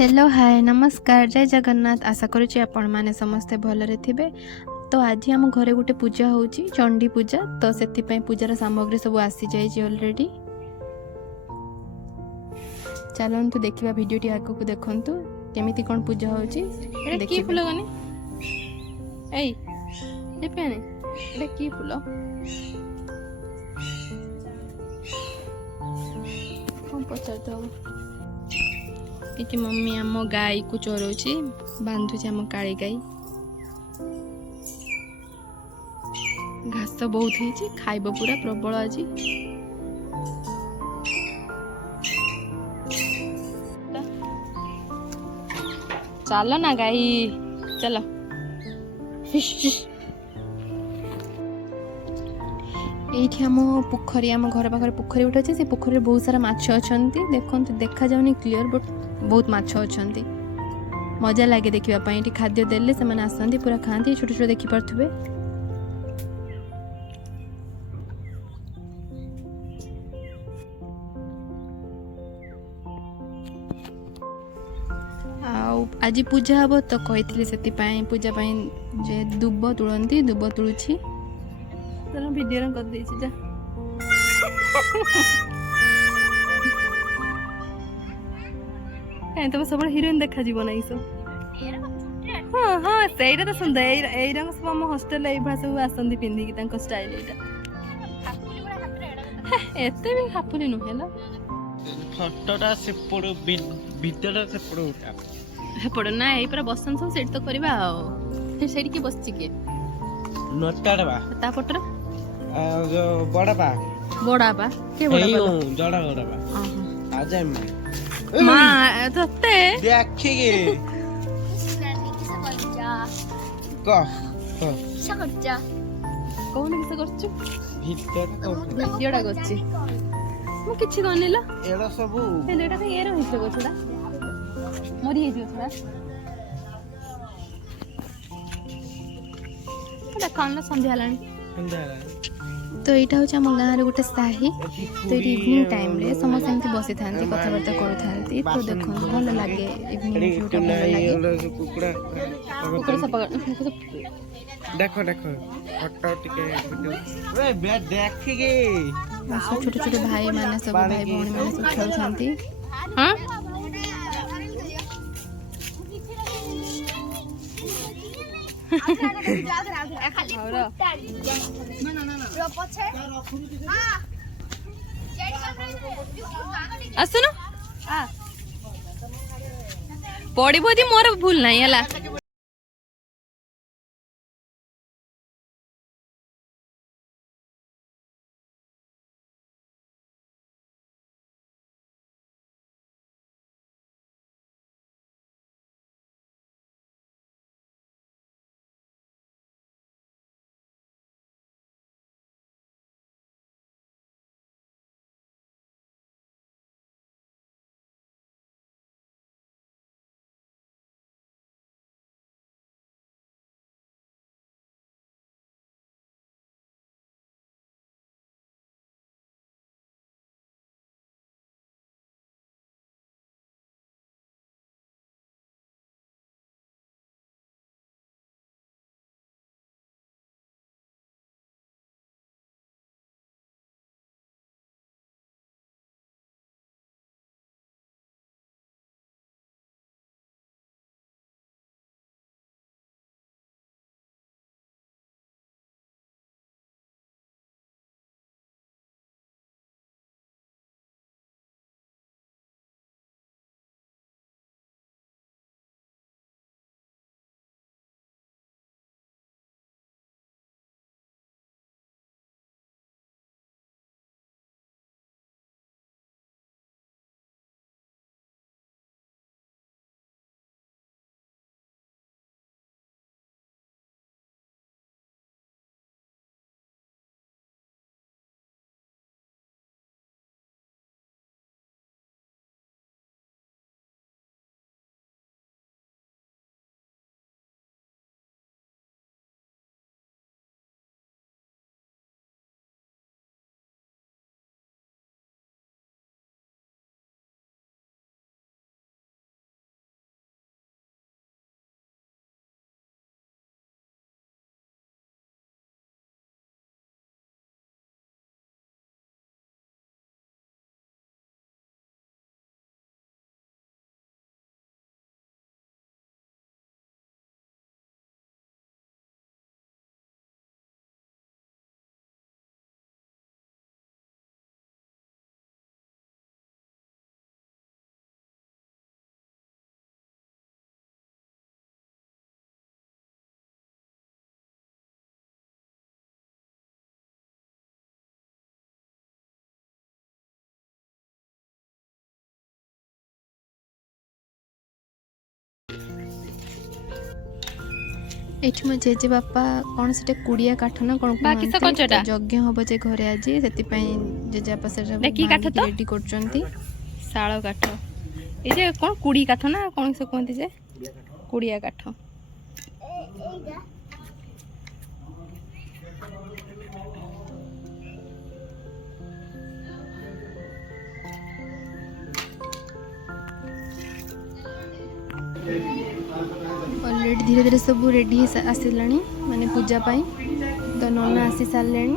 Hello hi नमस्कार जय जगन्नाथ आशा करुच्ची आपण मैंने समस्ते भलरे थिबे। तो आज आम घरे गोटे पूजा होची चंडी पूजा तो से पूजार सामग्री सब आसी जाइए ऑलरेडी। चलतु देखा भिडटी आग को देखु केमी कौन पूजा होची की फुल गनी की फुल कौन पचार ये मम्मी आम गाई को चोरौची बांधुची आम काली गाई घास बहुत है खाइब पूरा प्रबल आज चल ना गाई चल ये आम पोखरी आम घर पाखे पोखरी गोटे अच्छे से पोखरी बहुत सारा माछ अच्छा देखो देखा जाऊनी क्लीयर बट बहुत माछ अच्छा मजा लगे देखापी खाद्य देले से मैंने आसती पूरा खाती छोट छोट देखिपे आज पूजा हम तो कही से पूजा जे दुब तुलती दुब तुलुची वीडियो कर दे जा तुम सब हिरोइन देखा जीव ना हाँ हाँ से तो सुंदर यही सब आम हस्टेल ये सब आसती पिंधिकी स्टाइल एत भी खापुली नुहे फटोटा सेपड़ भिडटा सेपड़ हेपड़ ना यही पूरा बसन सब सेट तो करवा फिर से किए बस किए नटाड़ा बा ता पटर जो बड़ा बा के बड़ा जड़ा बड़ा बा आज मां तते देखि गे कौन किस करछु भिडियोटा करछि मु किछि गनेला एड़ा सब एटा तो एरो हिस गछडा मरि हे जोछडा एटा कान संध्या लानी तो यहाँ हूँ आम गाँव गोटे साही तो ये इवनिंग टाइम रे समस्त एमती बसी था कथबार्ता करूँ तो देखो भल लगे इवनिंग देखो देखो फटो टिके देखिगे छोट छोट भाई माने सब भाई भौणी माने सब खेलुछंती हां आसुन पड़ो मोर भूल ना ଏଠି ମୋ ଜେଜେ ବାପା କ'ଣ ସେଟା କୁଡ଼ିଆ କାଠ ନା କ'ଣ ବାକି ତ କଞ୍ଚଟା। ଯଜ୍ଞ ହବ ଯେ ଘରେ ଆଜି, ସେଥିପାଇଁ ଜେଜେ ବାପା ସେଟା କି କାଠ ତ? ରେଡି କରୁଛନ୍ତି। ଶାଳ କାଠ, ଏଇ ଯେ କ'ଣ କୁଡ଼ି କାଠ ନା କ'ଣ ସେ କୁହନ୍ତି ଯେ କୁଡ଼ିଆ କାଠ। ଅଲରେଡ଼ି ଧୀରେ ଧୀରେ ସବୁ ରେଡ଼ି ଆସିଲାଣି ମାନେ ପୂଜା ପାଇଁ। ତ ନନା ଆସି ସାରିଲେଣି,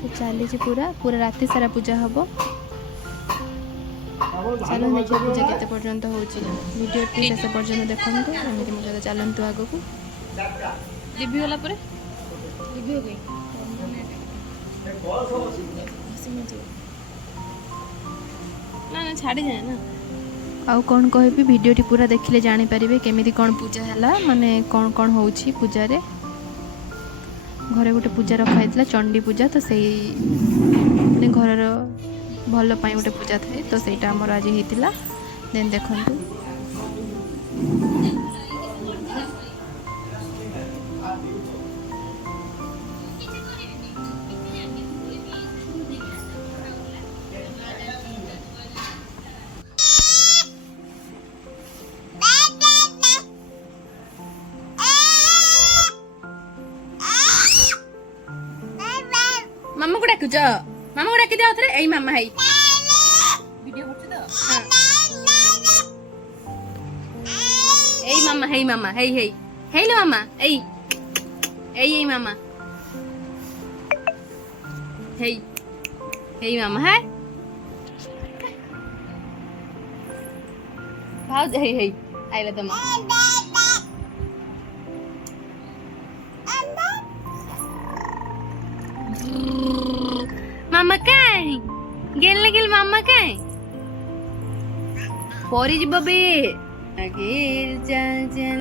ତ ଚାଲିଛି ପୁରା ପୁରା ରାତି ସାରା ପୂଜା ହବ। ଚାଲ ଦେଖିବା ପୂଜା କେତେ ପର୍ଯ୍ୟନ୍ତ ହେଉଛି। ଭିଡ଼ିଓଟି ଶେଷ ପର୍ଯ୍ୟନ୍ତ ଦେଖନ୍ତୁ, ଏମିତି ମୋ ସହିତ ଚାଲନ୍ତୁ ଆଗକୁ। ଲିଭି ଗଲା ପରେ ନା ନା ଛାଡ଼ିଯାଏ ନା। ଆଉ କ'ଣ କହିବି, ଭିଡ଼ିଓଟି ପୁରା ଦେଖିଲେ ଜାଣିପାରିବେ କେମିତି କ'ଣ ପୂଜା ହେଲା, ମାନେ କ'ଣ କ'ଣ ହେଉଛି ପୂଜାରେ। ଘରେ ଗୋଟେ ପୂଜା ରଖାହେଇଥିଲା, ଚଣ୍ଡୀ ପୂଜା। ତ ସେଇ ମାନେ ଘରର ଭଲ ପାଇଁ ଗୋଟେ ପୂଜା ଥାଏ, ତ ସେଇଟା ଆମର ଆଜି ହେଇଥିଲା। ଦେନ୍ ଦେଖନ୍ତୁ ମାମାକୁ ଡାକୁଛ, ମାମାକୁ ଡାକି ଦିଅ ଥରେ। ଏଇ ମାମା ହେଇ ଭିଡ଼ିଓ କରୁଛୁ ତ। ଏଇ ମାମା ହେଇ ମାମା ହେଇ ହେଇ ହେଇଲୋ ମାମା ଏଇ ଏଇ ଏଇ ମାମା ହେଇ ହେଇ ମାମା ହେ ଭାଉଜ ହେଇ ହେଇ ଆଇଲା ତମ मामा काई गेल गेल मामा काई परी जीव बे गेल चल चल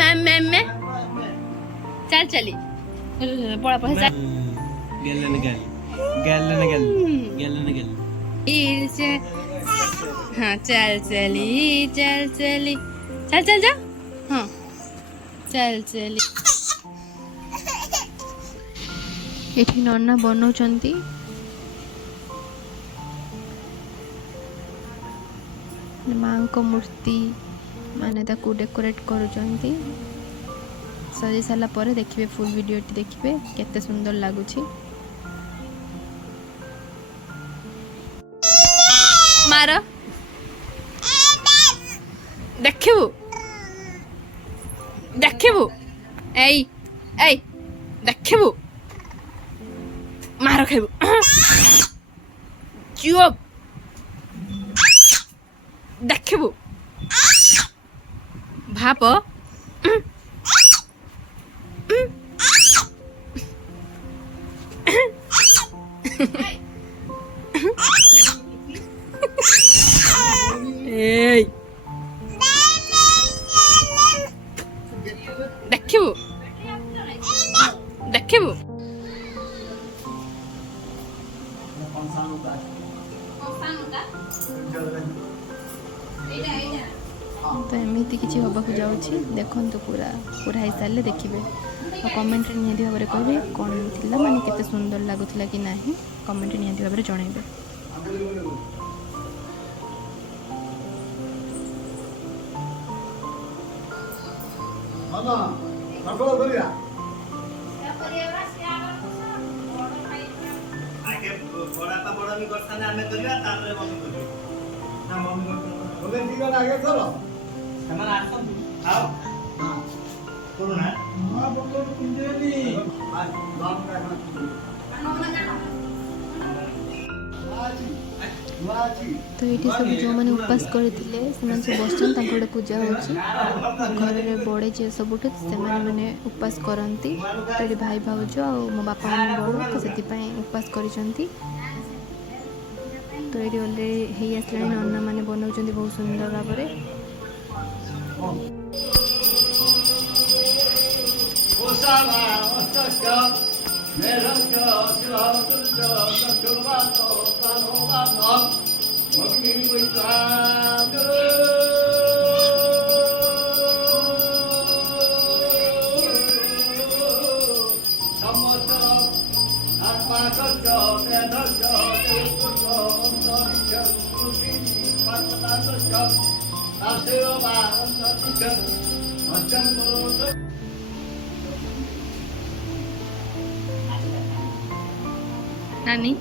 मैं चल चली पड़ा पड़ा चल गेलन गेल गेलन गेल गेलन गेल हाँ चल चली चल चली चल चल जा हाँ चल चली ଏଠି ନନା ବନଉଛନ୍ତି ମାଙ୍କ ମୂର୍ତ୍ତି, ମାନେ ତାକୁ ଡେକୋରେଟ୍ କରୁଛନ୍ତି। ସଜେଇ ସାରିଲା ପରେ ଦେଖିବେ, ଫୁଲ୍ ଭିଡ଼ିଓଟି ଦେଖିବେ କେତେ ସୁନ୍ଦର ଲାଗୁଛି। ମାର ଦେଖିବୁ ଦେଖିବୁ ଏଇ ଏଇ ଦେଖିବୁ ମାର ଖାଇବୁ ଚୁପ୍ ଦେଖିବୁ ଭାପ ଏଇ ଦେଖିବୁ ଦେଖିବୁ ତ ଏମିତି କିଛି ହେବାକୁ ଯାଉଛି, ଦେଖନ୍ତୁ ପୁରା ପୁରା ହେଇସାରିଲେ ଦେଖିବେ। ଆଉ କମେଣ୍ଟରେ ନିହାତି ଭାବରେ କହିବେ କ'ଣ ଥିଲା, ମାନେ କେତେ ସୁନ୍ଦର ଲାଗୁଥିଲା କି ନାହିଁ, କମେଣ୍ଟରେ ନିହାତି ଭାବରେ ଜଣାଇବେ। ଆଗେ ବଡାପା ବଡ ବି କରିଥାନ୍ତେ, ଆମେ କରିବା ତାପରେ ମମି କରିବ ନା ମମି ବୋଲେ ଠିକ ହେଲା। ଆଗେ କର, ସେମାନେ ଆସନ୍ତୁ ଆଉ କରୁନା ନୂଆ ବୋତଲ ପିନ୍ଧେନି ତ ଏଇଠି ସବୁ ଯେଉଁମାନେ ଉପାସ କରିଥିଲେ ସେମାନେ ସବୁ ବସିଛନ୍ତି, ତାଙ୍କ ଗୋଟେ ପୂଜା ହେଉଛି। ଘରରେ ବଡ଼େ ଝିଅ ସବୁଠୁ ସେମାନେ ମାନେ ଉପାସ କରନ୍ତି। ତ ଏଠି ଭାଇ ଭାଉଜ ଆଉ ମୋ ବାପା ମାନେ ବଡ଼, ତ ସେଥିପାଇଁ ଉପାସ କରିଛନ୍ତି। ତ ଏଇଠି ଅଲରେଡ଼ି ହେଇ ଆସିଲାଣି, ନନା ମାନେ ବନାଉଛନ୍ତି ବହୁତ ସୁନ୍ଦର ଭାବରେ। नानी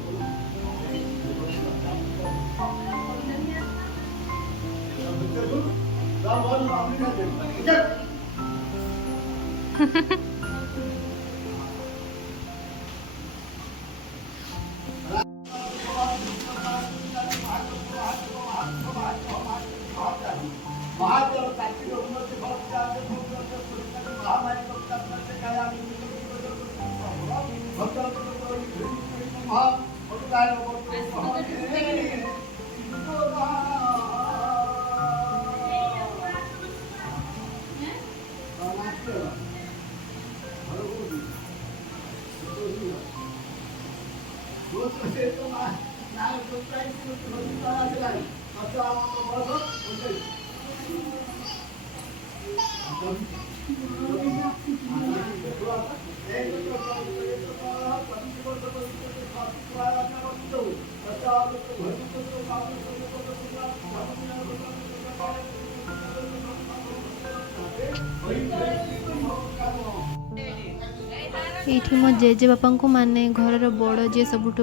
ଏଇଠି ମୋ ଜେଜେ ବାପାଙ୍କୁ ମାନେ ଘରର ବଡ଼ ଯିଏ ସବୁଠୁ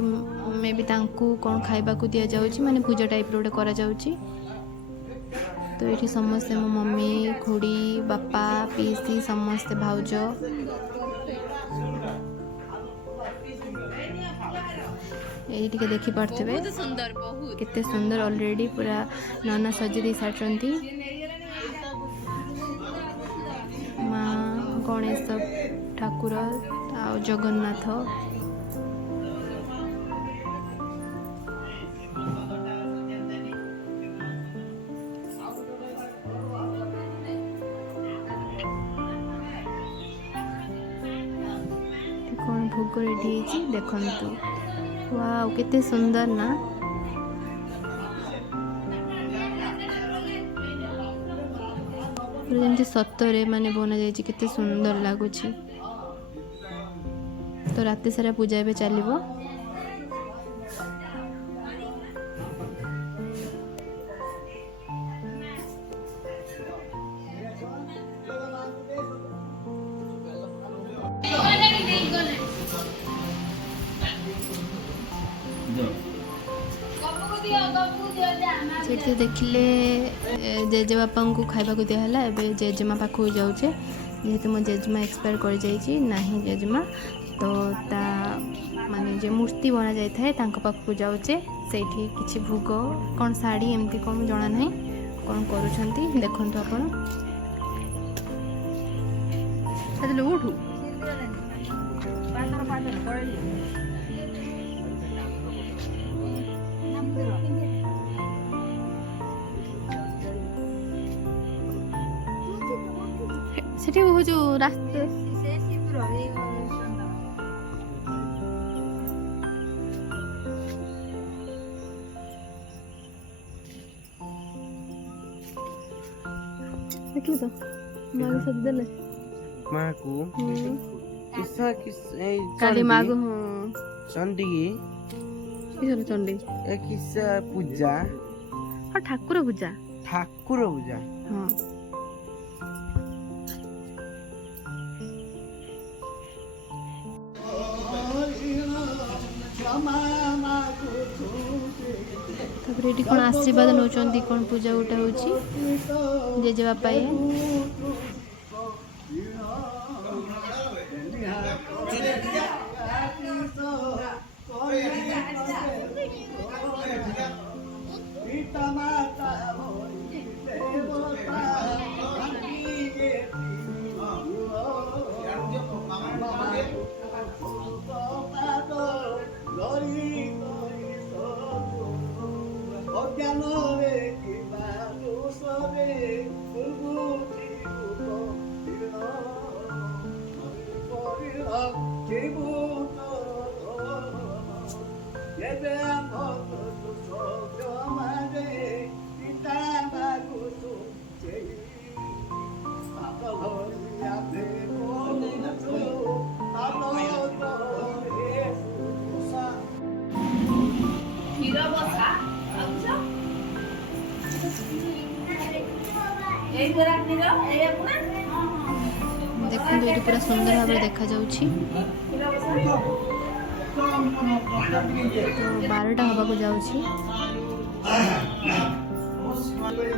ମେ ବି ତାଙ୍କୁ କ'ଣ ଖାଇବାକୁ ଦିଆଯାଉଛି ମାନେ ପୂଜା ଟାଇପ୍ର ଗୋଟେ କରାଯାଉଛି। ତ ଏଇଠି ସମସ୍ତେ ମୋ ମମି ଖୁଡ଼ି ବାପା ପିଇସି ସମସ୍ତେ ଭାଉଜ ଏଇଠି ଟିକେ ଦେଖିପାରୁଥିବେ କେତେ ସୁନ୍ଦର ଅଲରେଡ଼ି ପୁରା ନନା ସଜେଇ ଦେଇ ସାରିଛନ୍ତି। ମା ଗଣେଶ ଠାକୁର ଆଉ ଜଗନ୍ନାଥ କ'ଣ ଭୋଗ ରେଡ଼ି ହେଇଛି ଦେଖନ୍ତୁ। ୱାଓ କେତେ ସୁନ୍ଦର ନା। ଯେମିତି ସତରେ ମାନେ ବନାଯାଇଛି କେତେ ସୁନ୍ଦର ଲାଗୁଛି। ତ ରାତି ସାରା ପୂଜା ଏବେ ଚାଲିବ। ସେଠି ଦେଖିଲେ ଜେଜେବାପାଙ୍କୁ ଖାଇବାକୁ ଦିଆହେଲା। ଏବେ ଜେଜେମା ପାଖକୁ ଯାଉଛେ ଯେହେତୁ ମୋ ଜେଜେମା ଏକ୍ସପାୟାର କରିଯାଇଛି ନାହିଁ ଜେଜେମା, ତ ତା ମାନେ ଯେ ମୂର୍ତ୍ତି ବନାଯାଇଥାଏ ତାଙ୍କ ପାଖକୁ ଯାଉଛେ। ସେଇଠି କିଛି ଭୋଗ କ'ଣ ଶାଢ଼ୀ ଏମିତି କ'ଣ ଜଣା ନାହିଁ କ'ଣ କରୁଛନ୍ତି ଦେଖନ୍ତୁ ଆପଣ। ଉଠୁ ସେଠି ଯେଉଁ ରାସ୍ତା ଦେଖିଲୁ ତ ମାଗୁ ସବୁ ଦେଲେ ମାକୁ କାଲି ମାଗୁ ଚଣ୍ଡୀ କିସର ଚଣ୍ଡୀ କିସ ପୂଜା ହଁ ଠାକୁର ପୂଜା ଠାକୁର ପୂଜା ହଁ। ତାପରେ ଏଠି କ'ଣ ଆଶୀର୍ବାଦ ନେଉଛନ୍ତି କ'ଣ ପୂଜା ଗୋଟେ ହେଉଛି ଜେଜେବାପା। ଦେଖନ୍ତୁ ଏଇଠି ପୁରା ସୁନ୍ଦର ଭାବରେ ଦେଖାଯାଉଛି। ତ 12ଟା ହେବାକୁ ଯାଉଛି।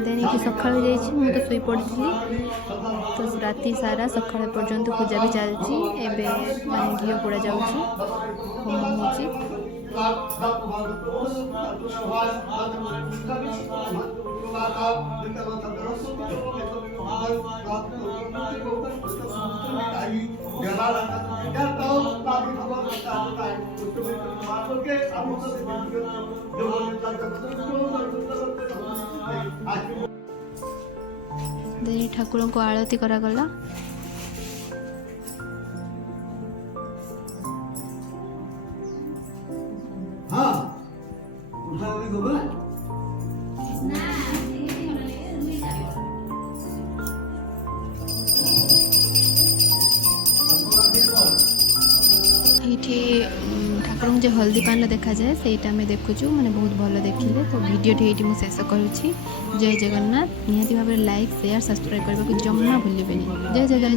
ଦେନ୍ ଏଠି ସକାଳୁ ଯାଇଛି, ମୁଁ ତ ଶୋଇପଡ଼ିଥିଲି। ତ ରାତି ସାରା ସକାଳ ପର୍ଯ୍ୟନ୍ତ ପୂଜା ବି ଚାଲିଛି। ଏବେ ମାନେ ଘିଅ ପୋଡ଼ା ଯାଉଛି, ହୋମ ହେଉଛି। ଦେନ୍ ଠାକୁରଙ୍କୁ ଆଳତି କରାଗଲା। ଏଇଠି ଠାକୁରଙ୍କୁ ଯେ ହଳଦୀ ପାନ ଦେଖାଯାଏ ସେଇଟା ଆମେ ଦେଖୁଛୁ, ମାନେ ବହୁତ ଭଲ ଦେଖିଲେ। ତ ଭିଡ଼ିଓଟି ଏଇଠି ମୁଁ ଶେଷ କରୁଛି। ଜୟ ଜଗନ୍ନାଥ। ନିହାତି ଭାବରେ ଲାଇକ୍, ସେୟାର, ସବସ୍କ୍ରାଇବ୍ କରିବାକୁ ଜମା ଭୁଲିବେନି। ଜୟ ଜଗନ୍ନାଥ।